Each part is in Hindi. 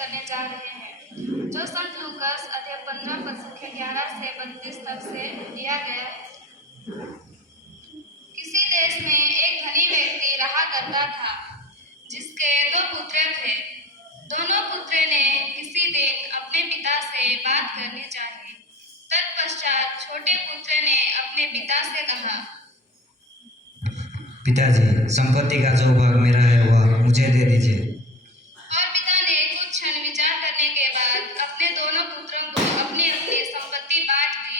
करने जा रहे हैं, जो संत लूकास अध्याय 15 पद संख्या 11 से 32 तक से दिया गया है। किसी देश में एक धनी व्यक्ति रहा करता था, जिसके 2 पुत्र थे। दोनों पुत्रों ने किसी दिन अपने पिता से बात करनी चाहिए। तत्पश्चात छोटे पुत्र ने अपने पिता से कहा, पिताजी, संपत्ति का जो भाग मेरा है वह मुझे दे दीजिए। और पिता ने कुछ क्षण विचार करने के बाद अपने दोनों पुत्रों को अपनी अपनी संपत्ति बांट दी।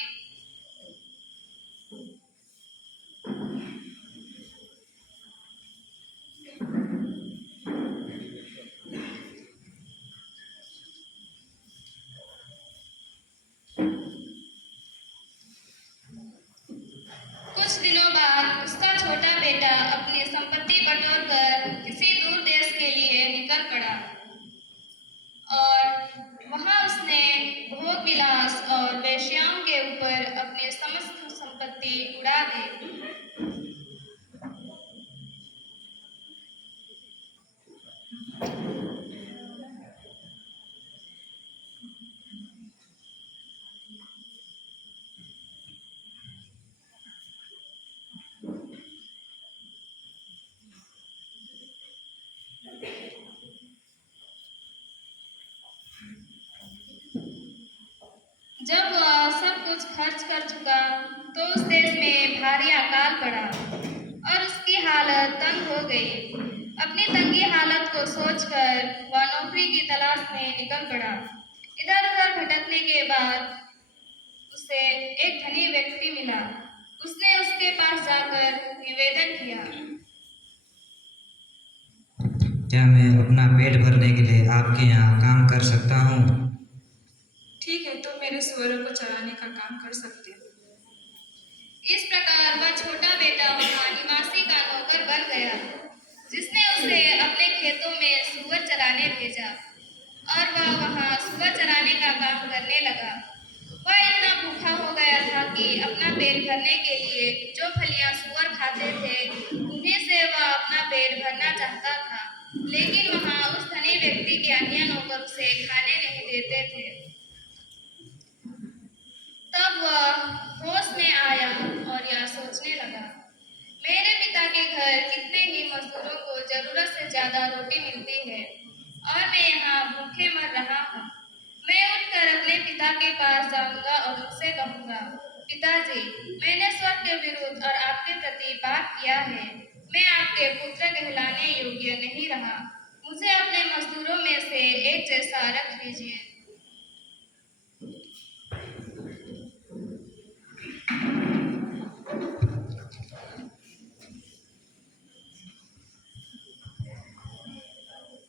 कुछ दिनों बाद उसका छोटा बेटा अपनी संपत्ति बटोरकर किसी दूर देश के लिए निकल पड़ा और वहां उसने भोग विलास और वेश्याओं के ऊपर अपनी समस्त संपत्ति उड़ा दी। जब वह सब कुछ खर्च कर चुका तो उस देश में भारी अकाल पड़ा और उसकी हालत तंग हो गई। अपनी तंगी हालत को सोचकर वह नौकरी की तलाश में निकल पड़ा। इधर उधर भटकने के बाद उसे एक धनी व्यक्ति मिला। उसने उसके पास जाकर निवेदन किया, क्या मैं अपना पेट भरने के लिए आपके यहाँ काम कर सकता हूँ? ठीक है, तो मेरे सुअरों को चराने का काम कर सकते हो। इस प्रकार वह छोटा बेटा वहाँ निवासी का नौकर बन गया, जिसने उसे अपने खेतों में सुअर चराने भेजा और वह वहाँ सुअर चराने का काम करने लगा। वह इतना भूखा हो गया था कि अपना पेट भरने के लिए जो फलियां सुअर खाते थे उन्हीं से वह अपना पेट भरना चाहता था, लेकिन वहाँ उस धनी व्यक्ति के अन्य नौकर उसे खाने नहीं देते थे। तब वह होश में आया और यह सोचने लगा, मेरे पिता के घर कितने ही मजदूरों को जरूरत से ज्यादा रोटी मिलती है और मैं यहाँ भूखे मर रहा हूँ। मैं उठकर अपने पिता के पास जाऊंगा और उनसे कहूंगा, पिताजी, मैंने स्वर्ग के विरुद्ध और आपके प्रति पाप किया है। मैं आपके पुत्र कहलाने योग्य नहीं रहा। मुझे अपने मजदूरों में से एक जैसा रख लीजिए।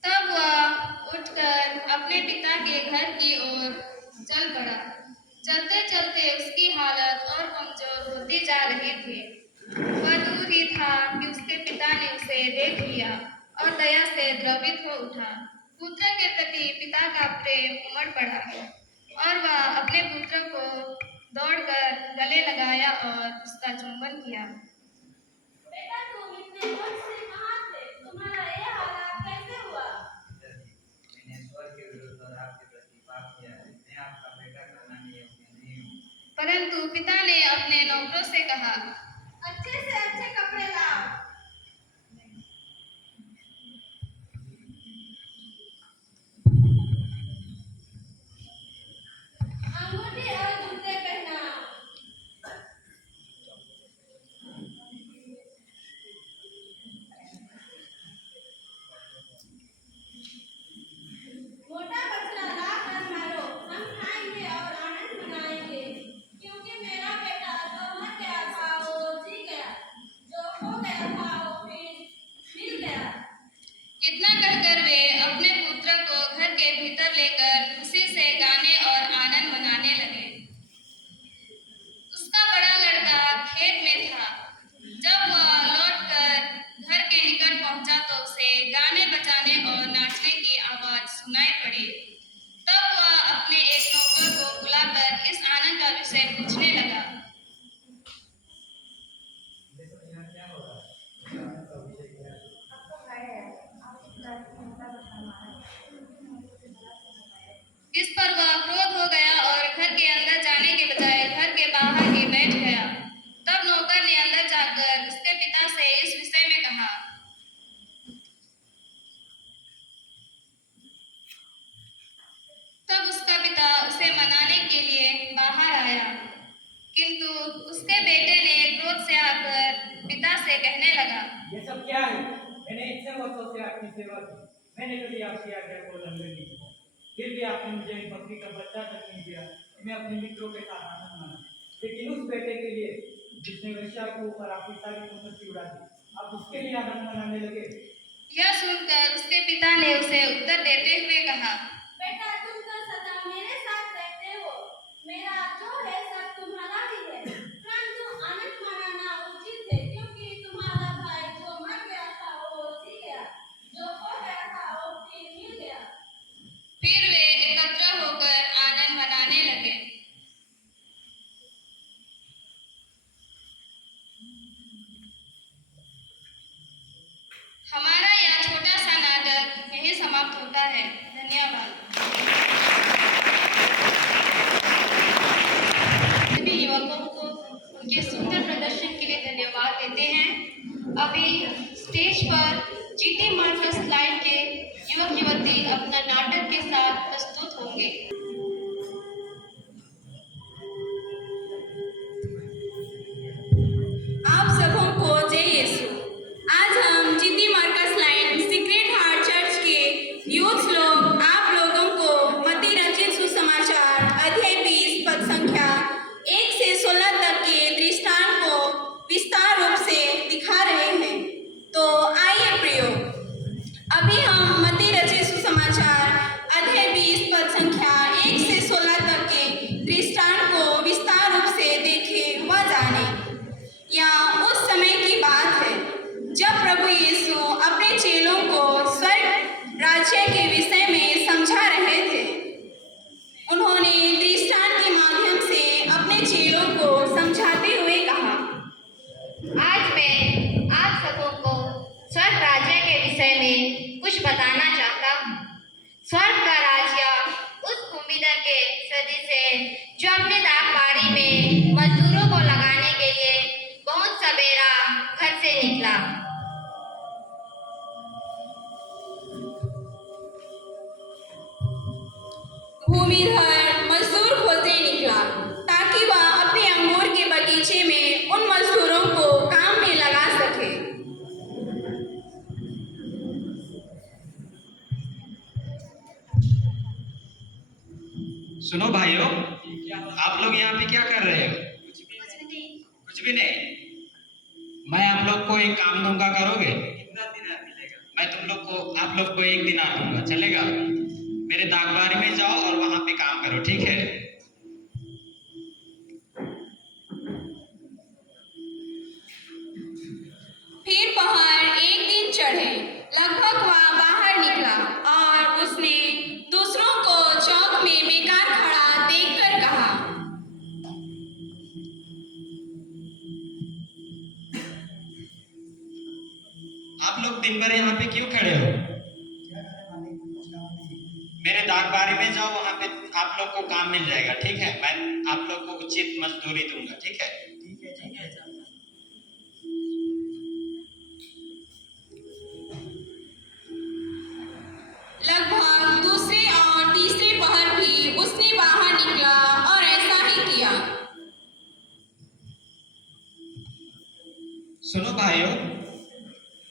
तब वह उठकर अपने पिता के घर की ओर चल पड़ा। चलते चलते उसकी हालत और कमजोर होती जा रही थी। वह दूर ही था कि उसके पिता ने उसे देख लिया और दया से द्रवित हो उठा। पुत्र के प्रति पिता का प्रेम उमड़ पड़ा और वह अपने पुत्र को दौड़कर गले लगाया और उसका चुंबन किया। बेटा, तुम इतने वर्ष से कहाँ थे? तुम्हारा यह हालात कैसे हुआ? मैंने स्वर्ग के विरुद्ध और आपके प्रति पाप किया है। मैं आपका बेटा कहलाने योग्य नहीं हूँ। परंतु पिता ने अपने नौकरों से कहा, अच्छे से अच्छे कपड़े लाओ। अंगूठी और जूते पहनाओ। मोटा बछड़ा लाकर मारो, हम खाएंगे और आनंद मनाएंगे, क्योंकि मेरा बेटा जो मर गया था वो जी गया, जो खो गया था वो फिर मिल गया। इतना कहकर वे अपने पुत्र को घर के भीतर लेकर खुशी से गाने और आनंद मनाने लगे। उसका बड़ा लड़का खेत में था। जब वह लौटकर घर के निकट पहुंचा तो उसे गाने बजाने और नाचने की आवाज सुनाई पड़ी। तब वह अपने एक नौकर को बुलाकर इस आनंद का विषय पूछने लगा। इस पर वह क्रोध हो गया और घर के अंदर जाने के बजाय घर के बाहर ही बैठ गया। तब नौकर ने अंदर जाकर उसके पिता से इस विषय में कहा। तब उसका पिता उसे मनाने के लिए बाहर आया, किंतु उसके बेटे ने क्रोध से आकर पिता से कहने लगा, ये सब क्या है? मैंने इतने वर्षों से आपकी सेवा की, मैंने कभी आपकी आज्ञा को उल्लंघन नहीं किया, फिर भी आपने मुझे एक बकरी का बच्चा तक नहीं दिया। मैं अपने मित्रों के साथ आनंद माना, लेकिन उस बेटे के लिए जिसने वेश्या के ऊपर आपकी सारी संपत्ति उड़ा दी, आप उसके लिए आनंद मनाने लगे। यह सुनकर उसके पिता ने उसे उत्तर देते हुए कहा, बेटा, तुम तो सदा मेरे साथ रहते हो, मेरा जो है सब तुम्हारा ही है, परंतु आनंद मनाना उचित है, क्योंकि तुम्हारा भाई जो मर गया था वो जी गया, जो खो गया था वो फिर मिल गया। फिर वे एकत्र होकर आनंद मनाने लगे। हमारा यह छोटा सा नाटक यहीं समाप्त होता है। धन्यवाद। सभी युवकों को उनके सुंदर प्रदर्शन के लिए धन्यवाद देते हैं। अभी स्टेज पर जीटी मार्कस लाइन के युवक युवती अपना नाटक के साथ प्रस्तुत होंगे। आप सबों को जय यीशु। आज हम GT Marcus line secret heart church के यूथ लोग आप लोगों को मत्ती रचित सुसमाचार अध्याय 20 पद संख्या 1 से 16 तक के दृष्टांत को विस्तार रूप से दिखा रहे हैं। तो आइए प्रियो, अभी हम मत्ती रचित सुसमाचार अध्याय 20 पद संख्या 1 से 16 तक के दृष्टांत को विस्तार रूप से देखें व जाने। यह उस समय की बात है जब प्रभु यीशु अपने चेलों को स्वर्ग राज्य के विषय में समझा रहे थे। उन्होंने दृष्टांत के माध्यम से अपने चेलों को समझाते हुए कहा, आज मैं आप सबों को स्वर्ग राज्य के विषय में कुछ बताना चाहता हूँ। स्वर्ग का राज्य उस भूमिधर के सदृश है जो अपने दाख बाड़ी में मजदूरों को लगाने के लिए बहुत सवेरा घर से निकला। भूमिधर मजदूर खोजने निकला ताकि वह अपने अंगूर के बगीचे में उन मजदूरों को काम में लगा सके। सुनो भाइयों, आप लोग यहाँ पे क्या कर रहे हो? कुछ भी नहीं। मैं आप लोग को एक काम दूंगा, करोगे? कितना दिन मिलेगा? मैं आप लोग को एक दिन दूंगा, चलेगा? मेरे दागबारी में जाओ और वहां पे काम करो, ठीक है? फिर पहाड़ एक दिन चढ़े, लगभग वह बाहर निकला और उसने दूसरों को चौक में बेकार खड़ा देखकर कहा, आप लोग दिन भर यहाँ पे क्यों खड़े हो? मेरे दागबारी में जाओ, वहां पे आप लोग को काम मिल जाएगा, ठीक है? मैं आप लोग को उचित मजदूरी दूंगा, ठीक है? लगभग दूसरे और तीसरे पहर भी उसने बाहर निकला और ऐसा ही किया। सुनो भाइयों,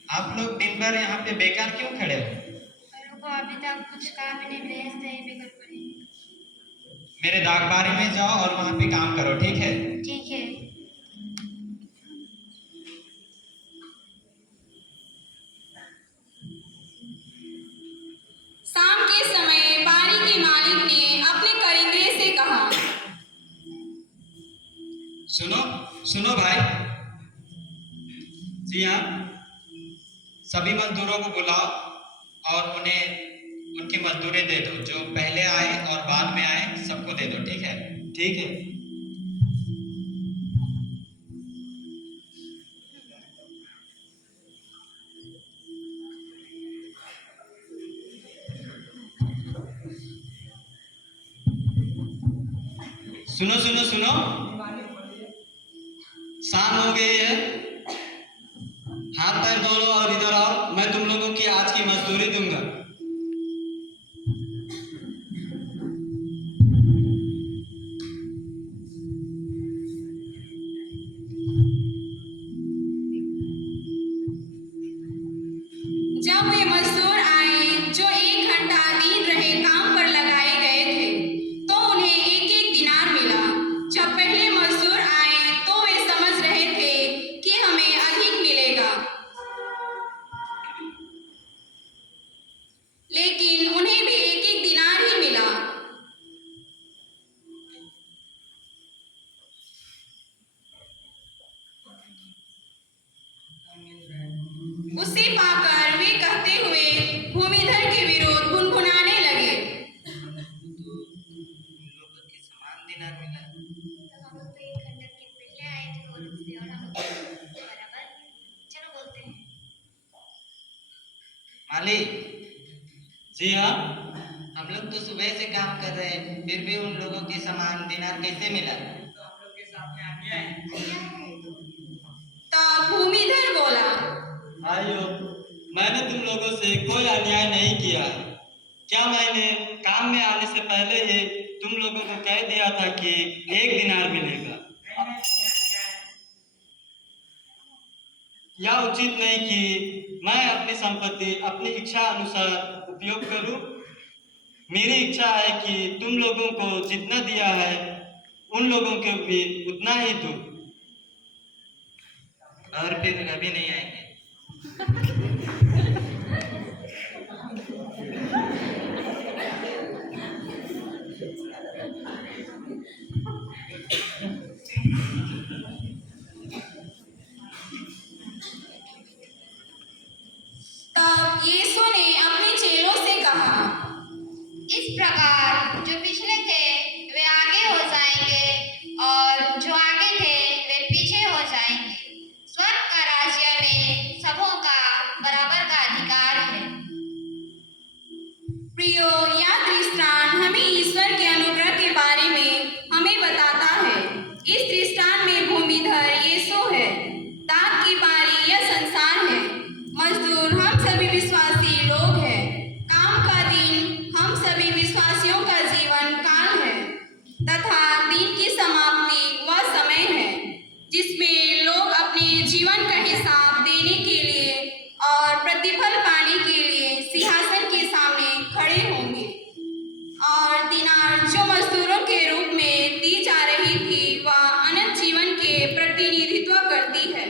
आप लोग दिन भर यहाँ पे बेकार क्यों खड़े हो? मेरे को अभी तक कुछ काम ही नहीं मिला, इसलिए भी घर पर ही। मेरे दागबारी में जाओ और वहां पे काम करो, ठीक है? ठीक है। शाम के समय बारी के मालिक ने अपने करिंदे से कहा, सुनो भाई, जी हाँ, सभी मजदूरों को बुलाओ और उन्हें उनकी मजदूरी दे दो। जो पहले आए और बाद में आए सबको दे दो, ठीक है? ठीक है। सुनो सुनो सुनो, शाम हो गई है, हाथ पैर धो लो और इधर आओ, मैं तुम लोगों की आज की मजदूरी दूंगा। जब वे मजदूर आए जो 1 घंटा दिन रहे काम पर लगाए गए थे, तो उन्हें 1-1 दिनार मिला। जब पहले मजदूर आए तो वे समझ रहे थे कि हमें अधिक मिलेगा, लेकिन उन्हें भी 1-1 दिनार ही मिला। उसे पाकर वे कहते हुए भूमिधर के विरुद्ध गुनगुनाने लगे। तुम लोगों के समान दिनार मिला। हम लोग तो 1 घंटे के पहले आए थे वो लोग से, और हम लोग बराबर चलो बोलते हैं। मालिक जी हाँ, हम लोग तो सुबह से काम कर रहे हैं, फिर भी उन लोगों के समान दिनार कैसे मिला? तो हम लोग के सामने अन्याय है। तब भूमिधर बोला, भाइयों, मैंने तुम लोगों से कोई अन्याय नहीं किया। क्या मैंने काम में आने से पहले ही तुम लोगों को कह दिया था कि 1 दिनार मिलेगा? यह उचित नहीं कि मैं अपनी संपत्ति अपनी इच्छा अनुसार उपयोग करूं? मेरी इच्छा है कि तुम लोगों को जितना दिया है उन लोगों को भी उतना ही दूं। और फिर कभी नहीं आएंगे। तब यीशु ने अपने चेलों से कहा, इस प्रकार जो पिछले थे वे आगे हो जाएंगे और जो आगे थे वे पीछे हो जाएंगे। स्वर्ग का राज्य में सबों का बराबर का अधिकार है। प्रियो, यह दृष्टांत हमें ईश्वर के अनुग्रह के बारे में हमें बताता है। इस दृष्टांत में भूमिधर यीशु है, दाग की बारी यह संसार है, मजदूर हम सभी विश्वासी लोग हैं, काम का दिन हम सभी विश्वासियों का जीवन काल है, तथा दिन की समाप्ति वह समय है जिसमें लोग अपने जीवन का हिसाब देने के लिए और प्रतिफल पाने के लिए सिंहासन के सामने खड़े होंगे। और दिनार जो मजदूरों के रूप में दी जा रही थी वह अनंत जीवन के प्रतिनिधित्व करती है।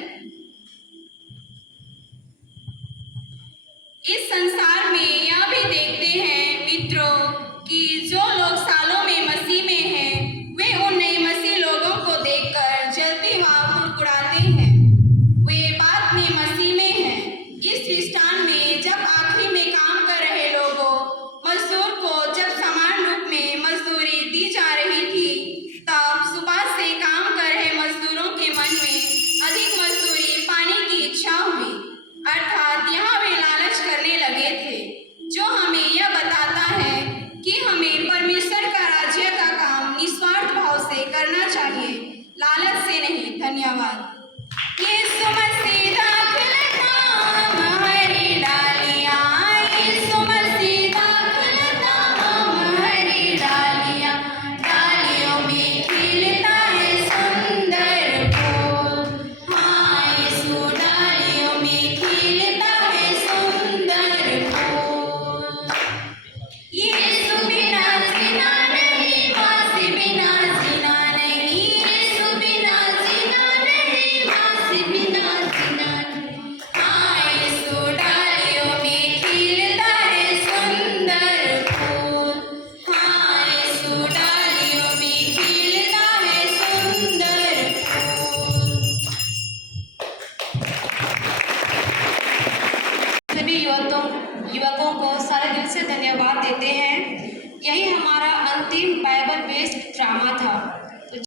इस संसार में यह भी देखते हैं मित्रों कि जो लोग सालों में मसीह में हैं, वे उन नए मसीह लोगों को देखकर जलते हुआ मुस्कुराते हैं। वे बात में मसीह में हैं। इस दृष्टांत में जब आखिरी में काम कर रहे लोगों मजदूर को जब समान रूप में मजदूरी दी जा रही थी, तब सुबह से काम कर रहे मजदूरों के मन में अधिक मजदूरी पाने की इच्छा हुई, अर्थात यहाँ वे लालच करने लगे थे, जो हमें यह बताता है कि हमें परमेश्वर का राज्य का काम निस्वार्थ भाव से करना चाहिए, लालच से नहीं। धन्यवाद। यीशु मसीह दाखिल धाम हरी डालियाँ, यीशु मसीह दाखिल धाम हरी डालियाँ, डालियों में खिलता है सुंदर फूल। हाँ, यीशु डालियों में खिलता है सुंदर फूल। यीशु बिना जीना नहीं, मसीह बिना जीना नहीं, यीशु बिना जीना नहीं, मसीह बिना जीना नहीं। हाँ, यीशु डालियों में खिलता है सुंदर फूल। हाँ, यीशु डालियों में खिलता है सुंदर फूल। सभी युवकों को सारे दिल से धन्यवाद देते हैं। यही हमारा अंतिम बाइबल बेस्ड ड्रामा था।